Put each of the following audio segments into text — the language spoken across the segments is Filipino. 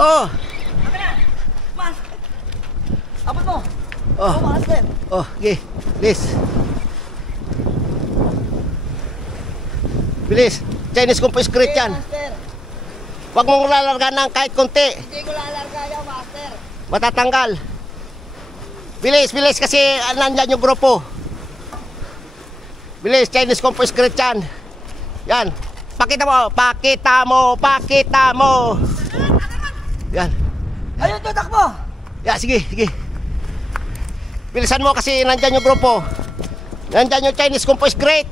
Oh. Sabi na. Mas. Abot mo. Oh. Master. Oh, okay. Bilis. Bilis. Chinese Kung Fu Street yan. Master. Huwag mong lalarga ng kahit konti. Hindi ko lalarga yan, Master. Matatanggal. Bilis, bilis kasi nandyan yung grupo. Bilis, Chinese Kung Fu Street yan. Yan. Pakita mo, pakita mo, pakita mo. Yan. Ayun, tutak mo. Ya, sige, sige. Bilisan mo kasi nandyan yung grupo. Nandyan yung Chinese Kung Fu Street.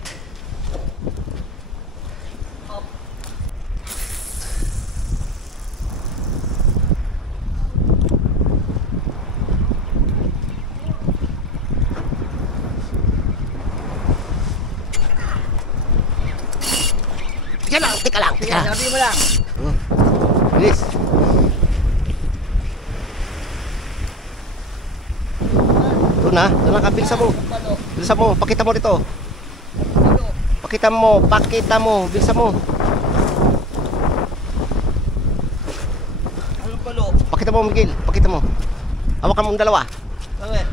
Teka lang, teka lang, teka lang. Sabi mo lang. Bilis. Ito na bilisan mo. Bilisan mo, pakita mo dito. Pakita mo, bilisan mo. Anong palo? Pakita mo, Miguel, pakita mo. Hawakan mo ang dalawa. Bakit?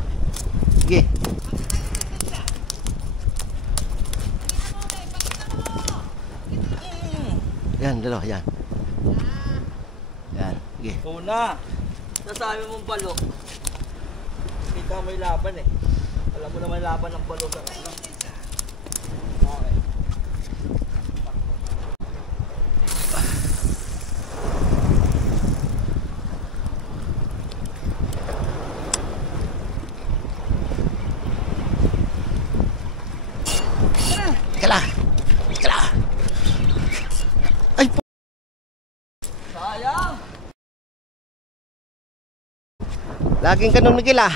Sige. Yan, dalawa, yan. Yan, sige. Una. Nasabi mong palo. Kita mo yung laban eh. Alam mo naman laban ng palo sa ano. Okay. Kala. Kala. Ay, Sayang. laging ganun, Miguel, ah.